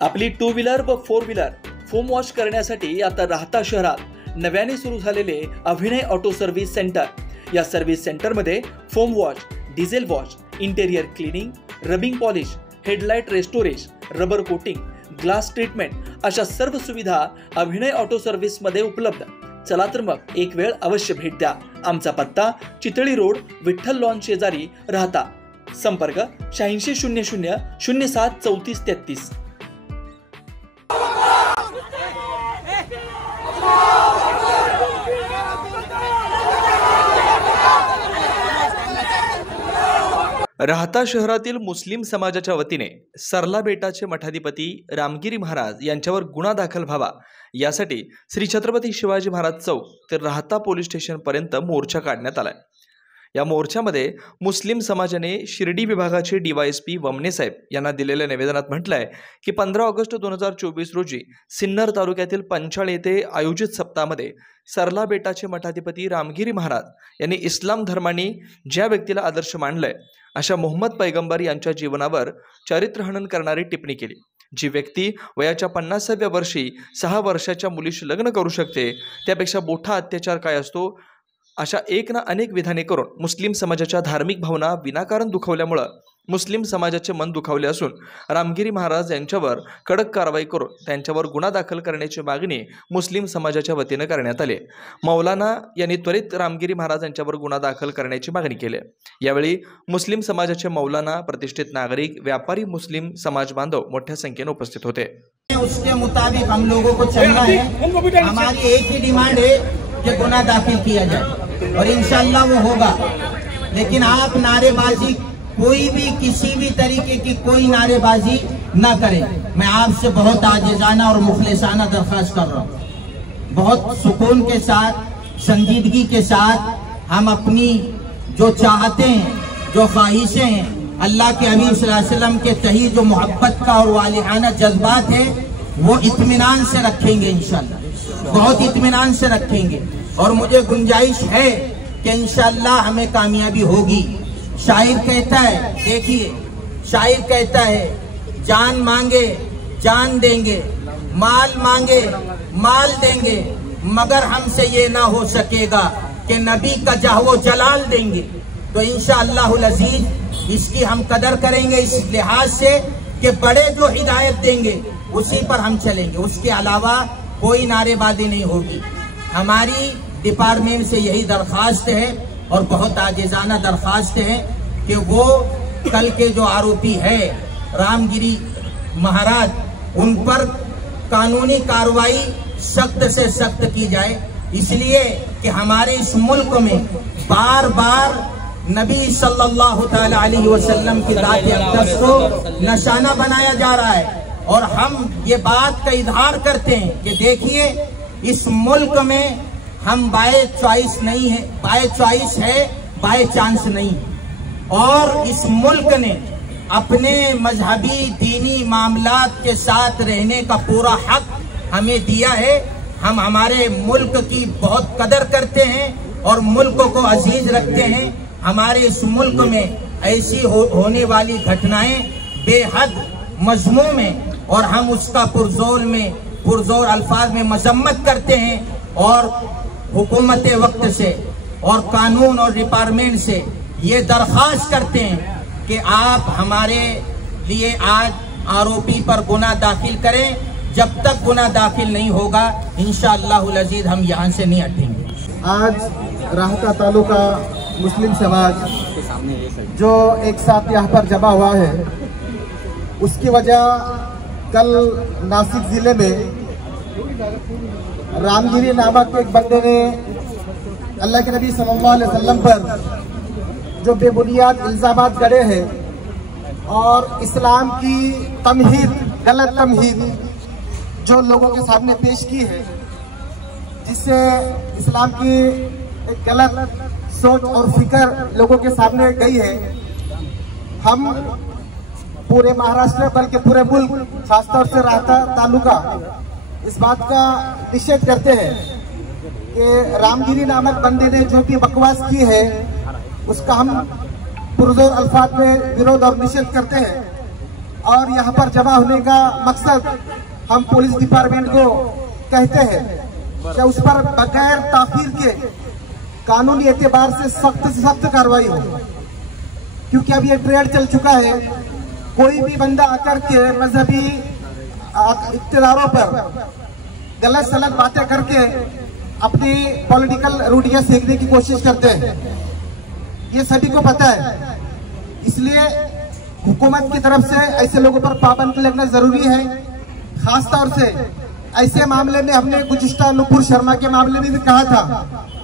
आपली two wheeler व four wheeler foam wash करण्यासाठी आता राहता शहरात नव्याने सुरू झालेले अभिनय ऑटो सर्व्हिस सेंटर। या सर्व्हिस सेंटरमध्ये foam wash, diesel wash, interior cleaning, rubbing polish, headlight restorage, rubber coating, glass treatment अशा सर्व सुविधा अभिनय ऑटो सर्व्हिस मध्ये उपलब्ध। चला तर मग एक वेळ अवश्य भेट द्या। आमचा पत्ता चितळी रोड, विठ्ठल लॉन शेजारी, राहता। संपर्क 8600 07 34 33। राहता शहरातील मुस्लिम समाजाच्या वतीने सरला बेटाचे मठाधिपती रामगिरी महाराज यांच्यावर गुन्हा दाखल व्हावा यासाठी श्री छत्रपती शिवाजी महाराज चौक ते राहता पोलीस स्टेशन पर्यंत मोर्चा काढण्यात आलाय। या मोर्चामध्ये मुस्लिम समाजाने शिर्डी विभागाचे DYSP वमने साहेब यांना दिलेल्या निवेदनात म्हटलंय की 15 ऑगस्ट 2024 रोजी सिन्नर तालुक्यातील पंचाळ येथे आयोजित सप्ताहामध्ये सरला बेटाचे मठाधिपती रामगिरी महाराज यांनी इस्लाम धर्माने ज्या व्यक्तीला आदर्श मानलंय अशा मोहम्मद पैगंबर यांच्या जीवनावर चारित्र्यहनन करणारी टिप्पणी केली। जी व्यक्ती वयाच्या 50व्या वर्षी 6 वर्षाच्या मुलीशी लग्न करू शकते त्यापेक्षा मोठा अत्याचार काय असतो अशा एक ना अनेक विधाने करून मुस्लिम समाजाच्या धार्मिक भावना विनाकारण दुखावल्यामुळे मुस्लिम समाजाचे मन दुखावले असून रामगिरी महाराज यांच्यावर कडक कारवाई करून त्यांच्यावर गुन्हा दाखल करण्याची मागणी मुस्लिम समाजाच्या वतीने करण्यात आली। मौलाना यांनी त्वरित रामगिरी महाराज यांच्यावर गुन्हा दाखल करण्याची मागणी केली। यावेळी मुस्लिम समाजाचे मौलाना, प्रतिष्ठित नागरिक, व्यापारी, मुस्लिम समाज बांधव मोठ्या संख्येने उपस्थित होते। उसके मुताबिक हम लोगों को चलना है। हमारी एक ही डिमांड है कि गुनाह दाखिल किया जाए और इंशाअल्लाह वो होगा। लेकिन आप नारेबाजी, कोई भी किसी भी तरीके की कोई नारेबाजी ना करें। मैं आपसे बहुत आजिज़ाना और मुखलिसाना दरख्वास्त कर रहा हूँ। बहुत सुकून के साथ, संजीदगी के साथ हम अपनी जो चाहते हैं, जो ख्वाहिशें हैं, अल्लाह के हबीब सल्लल्लाहु अलैहि वसल्लम के तही जो मोहब्बत का और वालिहाना जज्बात है वो इत्मीनान से रखेंगे इंशाअल्लाह, बहुत इत्मीनान से रखेंगे। और मुझे गुंजाइश है कि इंशाअल्लाह हमें कामयाबी होगी। शायर कहता है, देखिए शायर कहता है, जान मांगे जान देंगे, माल मांगे माल देंगे, मगर हमसे ये ना हो सकेगा कि नबी का जहवो जलाल देंगे। तो इंशाअल्लाहुल अज़ीज इसकी हम कदर करेंगे इस लिहाज से कि बड़े जो हिदायत देंगे उसी पर हम चलेंगे, उसके अलावा कोई नारेबाजी नहीं होगी। हमारी डिपार्टमेंट से यही दरख्वास्त है और बहुत आजिज़ाना दरख्वास्त है कि वो कल के जो आरोपी है रामगिरी महाराज, उन पर कानूनी कार्रवाई सख्त से सख्त की जाए। इसलिए कि हमारे इस मुल्क में बार बार नबी सल्लल्लाहु तआला अलैहि वसल्लम की जात अक़दस को निशाना बनाया जा रहा है। और हम ये बात का इजहार करते हैं कि देखिए इस मुल्क में हम बाय चॉइस नहीं है, बाय चॉइस है, बाय चांस नहीं। और इस मुल्क ने अपने मजहबी दीनी मामलात के साथ रहने का पूरा हक हमें दिया है। हम हमारे मुल्क की बहुत कदर करते हैं और मुल्क को अजीज रखते हैं। हमारे इस मुल्क में ऐसी होने वाली घटनाएं बेहद मजमूम है और हम उसका पुरजोर अल्फाज में मजम्मत करते हैं। और हुकूमत वक्त से और कानून और डिपार्टमेंट से ये दरख्वास्त करते हैं कि आप हमारे लिए आज आरोपी पर गुनाह दाखिल करें। जब तक गुनाह दाखिल नहीं होगा इंशाअल्लाहुल अज़ीज हम यहाँ से नहीं हटेंगे। आज राहता तालुका मुस्लिम समाज जो एक साथ यहाँ पर जमा हुआ है, उसकी वजह कल नासिक जिले में रामगिरी नामक एक बंदे ने अल्लाह के नबी सल्लल्लाहु अलैहि वसल्लम पर जो बेबुनियाद इल्ज़ामात गढ़े हैं और इस्लाम की तमहीद, गलत तमहीद जो लोगों के सामने पेश की है, जिससे इस्लाम की एक गलत सोच और फिक्र लोगों के सामने गई है। हम पूरे महाराष्ट्र बल्कि पूरे मुल्क, खासतौर से राहता तालुका इस बात का निषेध करते हैं कि रामगिरी नामक बंदे ने जो भी बकवास की है उसका हम पुरजोर अल्फाज में विरोध और निषेध करते हैं। और यहाँ पर जमा होने का मकसद हम पुलिस डिपार्टमेंट को कहते हैं कि उस पर बगैर ताखीर के कानूनी एतबार से सख्त कार्रवाई हो, क्योंकि अब ये ट्रेंड चल चुका है। कोई भी बंदा आकर के मजहबी इख्तियारों पर गलत सलत बातें करके अपनी पॉलिटिकल रूढ़ियां सीखने की कोशिश करते हैं, ये सभी को पता है। इसलिए हुकूमत की तरफ से ऐसे लोगों पर पाबंदी लगना जरूरी है। खास तौर से ऐसे मामले में हमने गुज़िश्ता नुपुर शर्मा के मामले में भी कहा था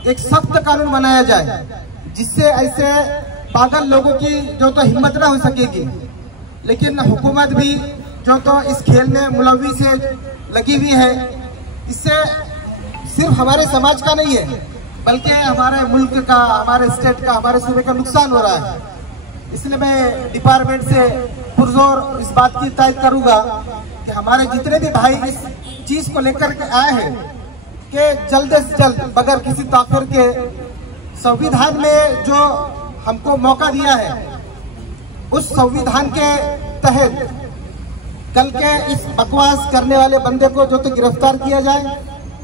एक सख्त कानून बनाया जाए, जिससे ऐसे पागल लोगों की जो तो हिम्मत ना हो सकेगी। लेकिन हुकूमत भी जो तो इस खेल में मुलव्वी से लगी हुई है। इससे सिर्फ हमारे समाज का नहीं है, बल्कि हमारे मुल्क का, हमारे स्टेट का, हमारे सूबे का नुकसान हो रहा है। इसलिए मैं डिपार्टमेंट से पुरजोर इस बात की तायद करूंगा कि हमारे जितने भी भाई इस चीज को लेकर के आए हैं कि जल्द से जल्द बगैर किसी ताखिर के संविधान में जो हमको मौका दिया है उस संविधान के तहत कल के इस बकवास करने वाले बंदे को जो तो गिरफ्तार किया जाए,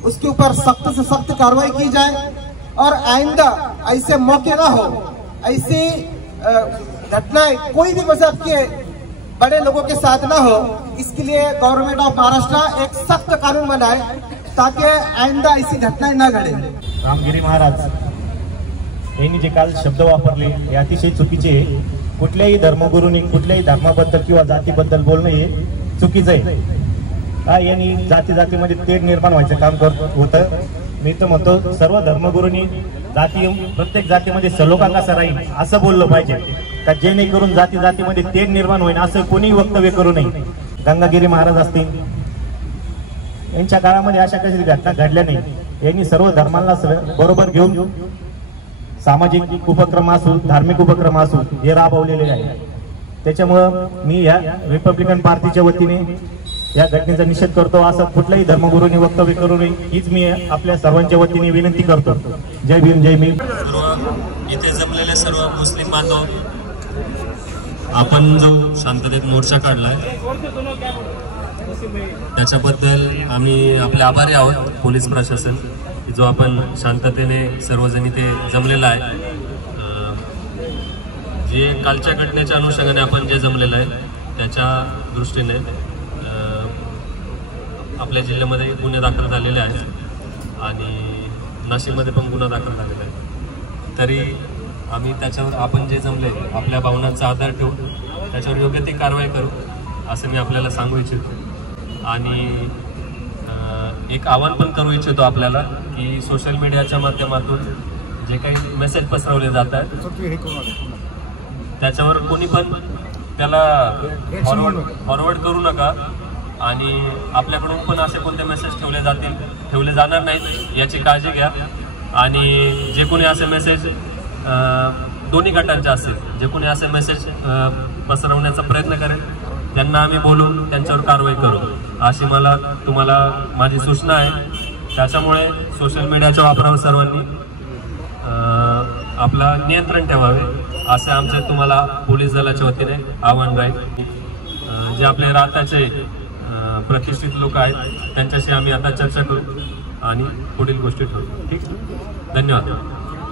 उसके ऊपर सख्त से सख्त कार्रवाई की जाए और आइंदा ऐसे मौके ना हो, ऐसी घटनाएं कोई भी मजहब के बड़े लोगों के साथ ना हो। इसके लिए गवर्नमेंट ऑफ महाराष्ट्र एक सख्त कानून बनाए ताकि आइंदा ऐसी घटनाएं ना घडे। रामगिरी महाराज यांनी जे काल शब्द वापरले हे अतिशय चुकीचे आहे। कुठल्याही धर्मगुरूंनी कुठल्याही धर्माबद्दल किंवा जातीबद्दल बोलणं हे चुकीचं आहे। यांनी जातीमध्ये तेढ निर्माण व्हायचं काम होतं। मी तर म्हणतो सर्व धर्मगुरूंनी प्रत्येक जातीमध्ये सलोखा कसा राहील असं बोललं पाहिजे, का जेणेकरून जातीमध्ये तेढ निर्माण होईल असं कोणीही वक्तव्य करू नये। गंगागिरी महाराज असतील, यांच्या काळामध्ये अशा कशी घटना घडल्या नाही। यांनी सर्व धर्मांना बरोबर घेऊन सामाजिक उपक्रम असू, धार्मिक उपक्रम असू हे राबवलेले आहे। त्याच्यामुळे मी या रिपब्लिकन पार्टीच्या वतीने या घटनेचा निषेध करतो। असं कुठल्याही धर्मगुरूंनी वक्तव्य करू नये हीच मी आपल्या सर्वांच्या वतीने विनंती करतो। जय भीम जय भीम। इथे जमलेले सर्व मुस्लिम बांधव, आपण जो शांततेत मोर्चा काढलाय त्याच्याबद्दल आम्ही आपले आभारी आहोत पोलीस प्रशासन, जो आपण शांततेने सर्वजण इथे जमलेला आहे। जे कालच्या घटनेच्या अनुषंगाने आपण जे जमलेलं आहे त्याच्या दृष्टीने आपल्या जिल्ह्यामध्ये गुन्हे दाखल झालेले आहेत आणि नाशिकमध्ये पण गुन्हा दाखल झालेला आहे। तरी आम्ही त्याच्यावर आपण जे जमले आपल्या भावनांचा आधार ठेवून त्याच्यावर योग्य ती कारवाई करू असं मी आपल्याला सांगू इच्छितो। आणि एक आवाहन पण करू इच्छितो आपल्याला की सोशल मीडियाच्या माध्यमातून जे काही मेसेज पसरवले जात आहेत त्याच्यावर कोणी पण त्याला फॉरवर्ड करू नका आणि आपल्याकडून पण असे कोणते मेसेज ठेवले जाणार नाहीत याची काळजी घ्या। आणि जे कोणी असे मेसेज दोन्ही गटांचे असतील, जे कोणी असे मेसेज पसरवण्याचा प्रयत्न करेल त्यांना आम्ही बोलून त्यांच्यावर कारवाई करू अशी मला तुम्हाला माझी सूचना आहे। त्याच्यामुळे सोशल मीडियाच्या वापरावर सर्वांनी आपला नियंत्रण ठेवावे असे आमचे तुम्हाला पोलीस दलाच्या वतीने आवाहन राहील। जे आपले राहताचे प्रतिष्ठित लोक आहेत त्यांच्याशी आम्ही आता चर्चा करू आणि पुढील गोष्टी ठरवू। ठीक, धन्यवाद।